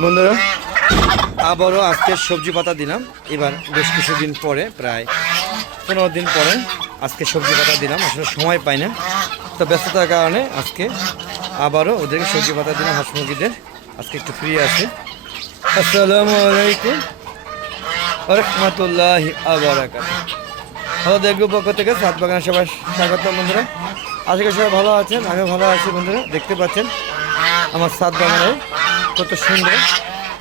বন্ধুরা, আবারও আজকে সবজি পাতা দিলাম। এবার বেশ কিছুদিন পরে, প্রায় পনেরো দিন পরে আজকে সবজি পাতা দিলাম। আসলে সময় পাই না। তো ব্যস্ততার কারণে আজকে আবারও ওদেরকে সবজি পাতা দিলাম। হাঁস মুরগিদের আজকে একটু ফ্রি আছে। আসসালামু আলাইকুম রহমতুল্লাহ আবরাকাত হ্যালো দেখব পক্ষ থেকে সাত বাগান সবাই স্বাগত বন্ধুরা। আজকে সবাই ভালো আছেন, আমিও ভালো আছি বন্ধুরা। দেখতে পাচ্ছেন আমার সাত বাগানে কত সুন্দর।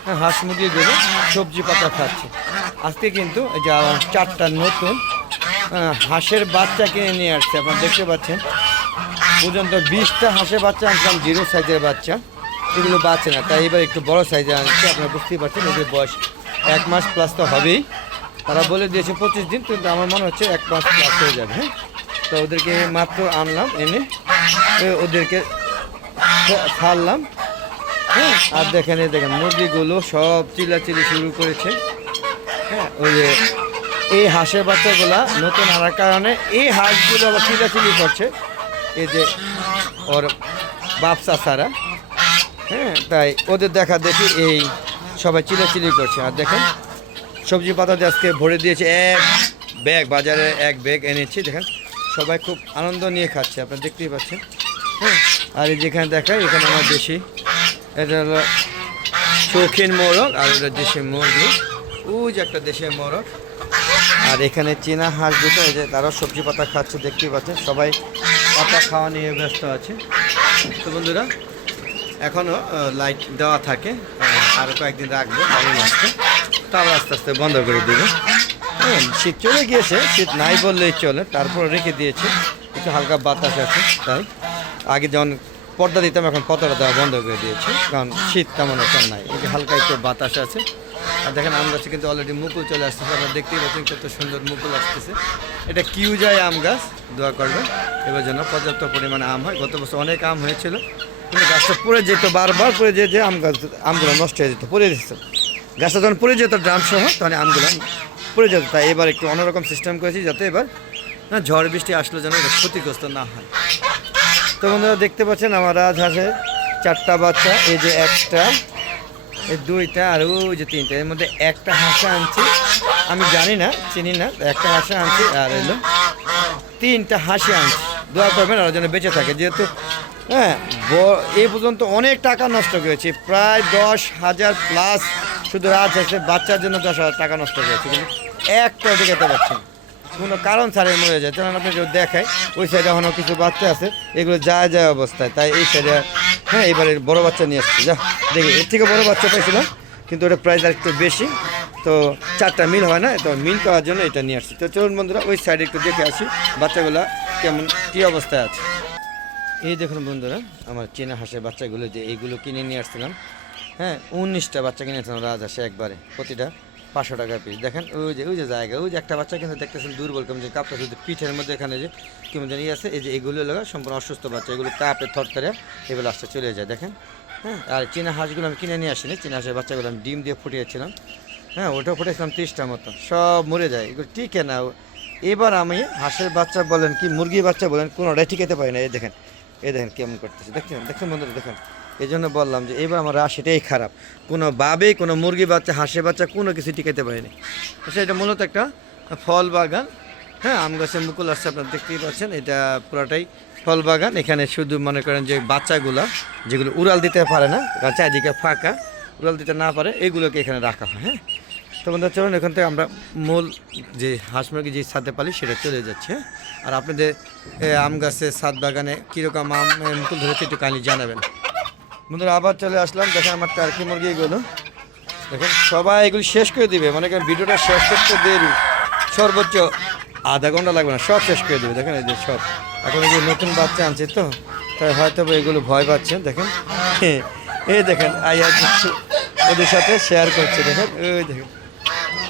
হ্যাঁ, হাঁস মুরগিগুলো সবজি পাতা খাচ্ছে। আজকে কিন্তু যে চারটা নতুন আহ, হাঁসের বাচ্চা কিনে নিয়ে আসছে আপনারা দেখতে পাচ্ছেন। পর্যন্ত বিশটা হাঁসের বাচ্চা আনছিলাম জিরো সাইজের বাচ্চা। এগুলো বাচ্চা না তাই এবার একটু বড় সাইজের আনছে আপনারা বুঝতেই পারছেন এদের বয়স এক মাস প্লাস তো হবেই। তারা বলে দিয়েছে পঁচিশ দিন কিন্তু আমার মনে হচ্ছে এক মাস প্লাস হয়ে যাবে হ্যাঁ। তো ওদেরকে মাত্র আনলাম এনে ওদেরকে খাওয়ালাম। হ্যাঁ আর দেখেন, এই দেখেন, মুরগিগুলো সব চিল্লাচিল্লি শুরু করেছে। হ্যাঁ ওই যে এই হাঁসের বাচ্চাগুলা নতুন আনার কারণে এই হাঁসগুলো আবার চিল্লাচিল্লি করছে। এই যে ওর বাপসা সারা হ্যাঁ তাই ওদের দেখা দেখি এই সবাই চিল্লাচিল্লি করছে। আর দেখেন, সবজি পাতাতে আজকে ভরে দিয়েছে, এক ব্যাগ, বাজারে এক ব্যাগ এনেছি, দেখেন, সবাই খুব আনন্দ নিয়ে খাচ্ছে, আপনারা দেখতেই পাচ্ছেন। হ্যাঁ আর এই যেখানে দেখায় এখানে আমার দেশি এটা হলো শৌখিন মোরগ আর এটা দেশি মুরগি। যে একটা দেশি মোরগ। আর এখানে চীনা হাঁস দুটো, এই যে তারাও সবজি পাতা খাচ্ছে, দেখতেই পাচ্ছেন। সবাই পাতা খাওয়া নিয়ে ব্যস্ত আছে। তো বন্ধুরা এখনও লাইট দেওয়া থাকে। আরও কয়েকদিন রাখব বাবু মাসকে তারপর আস্তে আস্তে বন্ধ করে দেবে। শীত চলে গিয়েছে, শীত নাই বললেই চলে। তারপর রেখে দিয়েছে। একটু হালকা বাতাস আছে, তাই। আগে যখন পর্দা দিতাম, এখন পর্দাটা দেওয়া বন্ধ করে দিয়েছে, কারণ শীত তেমন একটা নাই। এই হালকা একটু বাতাস আছে। আর দেখেন আম গাছে কিন্তু অলরেডি মুকুল চলে আসতেছে, আপনারা দেখতেই পাচ্ছেন কত সুন্দর মুকুল আসতেছে। এটা কিউ যায় আম গাছ, দোয়া করবেন। এবার জন্য পর্যাপ্ত পরিমাণে আম হয়। গত বছর অনেক আম হয়েছিল, কিন্তু গাছটা পড়ে যেত বারবার, পড়ে যেতে আম গাছ, আমগুলো নষ্ট হয়ে যেত, পড়ে যেত। গাছটা যখন পড়ে যেত ড্রাম সহ তখন আমগুলো পড়ে যেত। তাই এবার একটু অন্যরকম সিস্টেম করেছি, যাতে এবার না ঝড় বৃষ্টি আসলে যেন এটা ক্ষতিগ্রস্ত না হয়। তো বন্ধুরা দেখতে পাচ্ছেন আমার রাজহাঁসের চারটা বাচ্চা, এই যে একটা, এই দুইটা, আর ওই যে তিনটা এর মধ্যে একটা হাঁসা আনছি, আমি জানি না, চিনি না, একটা হাঁসা আনছি, আর এলো তিনটা হাসি আনছি দোয়া করবেন আর যেন বেঁচে থাকে, যেহেতু হ্যাঁ এই পর্যন্ত অনেক টাকা নষ্ট করেছি, প্রায় দশ হাজার প্লাস শুধু রাজ রাজহাঁসে বাচ্চার জন্য দশ হাজার টাকা নষ্ট করেছি, কিন্তু একটা দেখাতে পারছি না। কোনো কারণ ছাড়াই মরে যায়। চলেন আপনাকে দেখায় ওই সাইডে এখনও কিছু বাচ্চা আছে। এগুলো যায় যায় অবস্থায়, তাই এই সাইডে হ্যাঁ এবারে বড় বাচ্চা নিয়ে আসছি। যা, দেখি, এর থেকে বড় বাচ্চা পাইছিলাম, কিন্তু ওটা প্রাইস আর একটু বেশি। তো চারটা মিল হয় না, তো মিল করার জন্য এটা নিয়ে আসছি। তো চলুন বন্ধুরা, ওই সাইডে একটু দেখে আসি বাচ্চাগুলো কেমন, কী অবস্থায় আছে। এই দেখুন বন্ধুরা, আমার চেনা হাঁসের বাচ্চাগুলো যে এইগুলো কিনে নিয়ে আসছিলাম। হ্যাঁ উনিশটা বাচ্চা কিনেছিলাম, রাজহাঁসে একবারে, প্রতিটা। পাঁচশো টাকা পিস দেখেন, ওই যে ওই যে জায়গা, ওই যে একটা বাচ্চা কিন্তু দেখতেছেন দুর্বল, কেমন যে কাপটা শুধু পিঠের মধ্যে এখানে যে কেমন জানি আছে, এই যে এগুলো লাগা সম্পূর্ণ অসুস্থ বাচ্চা, এগুলো কাপে, থরথরে, এগুলো আসতে চলে যায়, দেখেন হ্যাঁ? আর চীনা হাঁসগুলো আমি কিনে নিয়ে আসিনি, চীনা হাঁসের বাচ্চাগুলো আমি ডিম দিয়ে ফুটিয়েছিলাম হ্যাঁ ওটা ফুটেছিলাম ত্রিশটার মতো, সব মরে যায়, এগুলো টিকে না। এবার আমি হাঁসের বাচ্চা বলেন কি, মুরগির বাচ্চা বলেন, কোনোটাই টিকাতে পারি না, এই দেখেন এই দেখেন কেমন করতেছে, দেখছেন দেখছেন বন্ধুরা, দেখেন এই জন্য বললাম যে, এবার আমার রাশ রাশিটাই খারাপ। কোনোভাবেই কোনো মুরগি বাচ্চা, হাঁসের বাচ্চা কোনো কিছু টিকাতে পারেনি। আচ্ছা এটা মূলত একটা ফল বাগান। হ্যাঁ আম গাছের মুকুল আসছে, আপনারা দেখতেই পাচ্ছেন, এটা পুরাটাই ফল বাগান। এখানে শুধু মনে করেন যে বাচ্চাগুলা, যেগুলো উড়াল দিতে পারে না চারিদিকে ফাঁকা, উড়াল দিতে না পারে, এগুলোকে এখানে রাখা হয় হ্যাঁ। তো বন্ধুরা, চলুন, এখান থেকে আমরা মূল যে হাঁস মুরগি যে ছাদে পালি, সেটা চলে যাচ্ছে হ্যাঁ? আর আপনাদের আম গাছে ছাদ বাগানে কীরকম আম মুকুল ধরেছে একটু কাইন্ডলি জানাবেন। বন্ধুরা, আবার চলে আসলাম। দেখেন আমার টার্কি মুরগি এগুলো দেখেন, সবাই এগুলো শেষ করে দিবে। মানে করেন ভিডিওটা শেষ করতে দেরি। সর্বোচ্চ আধা ঘণ্টা লাগবে না, সব শেষ করে দেবে। দেখেন এই যে সব। এখন এই যে নতুন বাচ্চা আনছে তো, তাই হয়তো এগুলো ভয় পাচ্ছেন দেখেন এই দেখেন আইয়া কিছু ওদের সাথে শেয়ার করছে। দেখেন ওই দেখেন।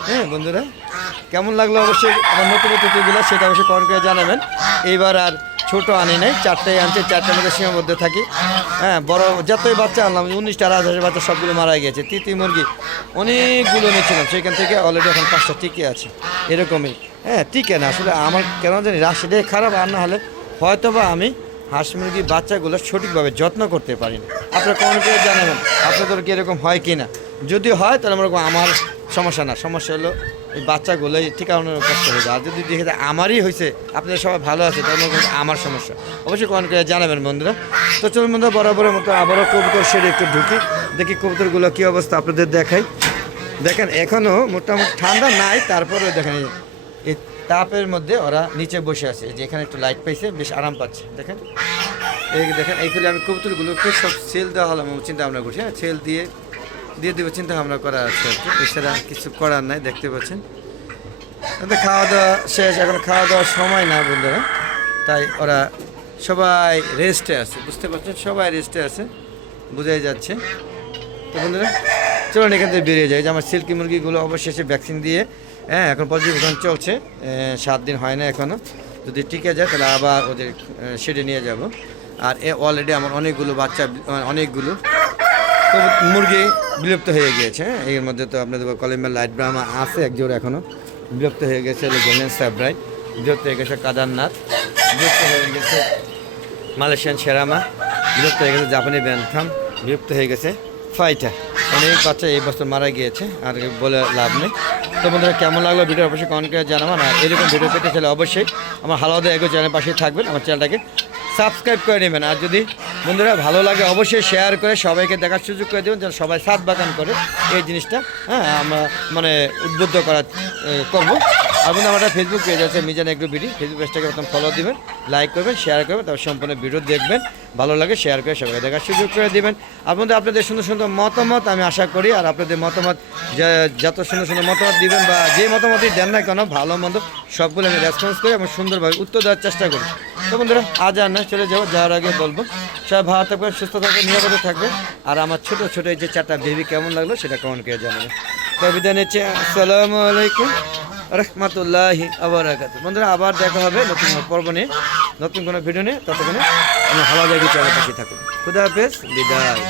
হ্যাঁ বন্ধুরা, কেমন লাগল অবশ্যই আমার নতুন অতিথিগুলো, সেটা অবশ্যই কমেন্ট করে জানাবেন। এইবার আর ছোট আনি নাই, চারটাই আনছে, চারটার মধ্যে সীমাবদ্ধ থাকি। হ্যাঁ বড় যতই বাচ্চা আনলাম, উনিশটা রাজহাঁসের বাচ্চা সবগুলো মারা গেছে তিতি মুরগি, অনেকগুলো নিয়েছিলাম সেখান থেকে অলরেডি এখন পাঁচটা টিকে আছে, এরকমই। হ্যাঁ টিকে না, আসলে আমার কেন জানি রাশিটাই খারাপ, আর না হলে হয়তো বা আমি হাঁস মুরগির বাচ্চাগুলো সঠিকভাবে যত্ন করতে পারি না। আপনারা কমেন্ট করে জানাবেন, আপনাদের কি এরকম হয় কি না যদি হয়, তাহলে করুন আমার সমস্যা না। সমস্যা হলো এই বাচ্চাগুলো ঠিকানোর কষ্ট হয়ে যায় আর যদি দেখে যায় আমারই হয়েছে আপনাদের সবাই ভালো আছে মনে করুন আমার সমস্যা। অবশ্যই কমেন্ট করে জানাবেন বন্ধুরা। তো চলুন বন্ধুরা, বরাবরের মতো আবারও কবুতর সেরে একটু ঢুকি। দেখি কবুতরগুলো কী অবস্থা আপনাদের দেখাই। দেখেন এখনও মোটামুটি ঠান্ডা নাই, তারপরে দেখেন এই- তাপের মধ্যে ওরা নিচে বসে আছে। যে এখানে একটু লাইট পাইছে, বেশ আরাম পাচ্ছে। দেখেন, এই দেখেন এইগুলো আমি কবুতরগুলোকে সব সেল দেওয়া হলো আমি চিন্তা ভাবনা করছি হ্যাঁ সেল দিয়ে দিয়ে দেবো চিন্তা ভাবনা করা আছে আর কি। এছাড়া কিছু করার নাই, দেখতে পাচ্ছেন। খাওয়া দাওয়া শেষ, এখন খাওয়া দাওয়ার সময় না বন্ধুরা। তাই ওরা সবাই রেস্টে আছে, বুঝতে পারছেন? সবাই রেস্টে আছে, বোঝাই যাচ্ছে। তো বন্ধুরা, চলুন এখান থেকে বেরিয়ে যায় যে আমার সিল্কি মুরগিগুলো অবশেষে ভ্যাকসিন দিয়ে হ্যাঁ এখন পর্যবেক্ষণ চলছে। সাত দিন হয় না এখনও যদি টিকে যায়, তাহলে আবার ওদের সেটে নিয়ে যাব। আর এ অলরেডি আমার অনেকগুলো বাচ্চা মানে অনেকগুলো। মুরগি বিলুপ্ত হয়ে গিয়েছে হ্যাঁ? এর মধ্যে তো আপনাদের কলিমের লাইট ব্রাহ্মা আছে একজোড় এখনও বিলুপ্ত হয়ে গেছে গোল্ডেন স্যাব্রাইট বিলুপ্ত হয়ে গেছে কাদারনাথ, বিলুপ্ত হয়ে গেছে মালয়েশিয়ান সেরামা বিলুপ্ত হয়ে গেছে জাপানি ব্যানথাম, বিলুপ্ত হয়ে গেছে ফাইটা। অনেক বাচ্চা এই বছর মারা গিয়েছে, আর বলে লাভ নেই। তো বন্ধুরা, কেমন লাগল ভিডিও অবশ্যই কমেন্ট করে জানাবেন, আর এরকম ভিডিও পেতে চাইলে অবশ্যই আমার হালাদা এগো চ্যানেল পাশে থাকবেন, আমার চ্যানেলটাকে সাবস্ক্রাইব করে নেবেন। আর যদি বন্ধুরা ভালো লাগে, অবশ্যই শেয়ার করে সবাইকে দেখার সুযোগ করে দেবেন, যেন সবাই সাত বাগান করে এই জিনিসটা হ্যাঁ আমরা মানে উদ্বুদ্ধ করার করব। বন্ধু আমার ফেসবুক পেজ আছে, মিজান এগ্রো বিডি ফেসবুক পেজটাকে প্রথম ফলো দিবেন লাইক করবেন শেয়ার করবেন, তারপর সম্পূর্ণ ভিডিও দেখবেন। ভালো লাগে শেয়ার করে সবাইকে দেখার সুযোগ করে দিবেন। আপনাদের আপনাদের সুন্দর সুন্দর মতামত আমি আশা করি, আর আপনাদের মতামত যত সুন্দর সুন্দর মতামত দিবেন বা যে মতামতই দেন না কেন, ভালো মন্দ সবগুলো আমি রেসপন্স করি এবং সুন্দরভাবে উত্তর দেওয়ার চেষ্টা করি। তো বন্ধুরা, আজ আর না চলে যাব, যাওয়ার আগে বলব, সবাই ভালো থাকবেন, সুস্থ থাকবেন, নিরাপদে থাকবেন। আর আমার ছোটো ছোটো যে চারটা বেবি কেমন লাগল, সেটা কমেন্ট করে জানাবেন। তো বিদায় নিচ্ছে, আসসালামু আলাইকুম। রহমতুল্লাহি আবার বন্ধুরা, আবার দেখা হবে নতুন পর্ব নিয়ে, নতুন কোনো ভিডিও নিয়ে। ততক্ষণে আমি হাওয়া জায়গায় চলে থাকি থাকুন। খুদা হাফেজ, বিদায়।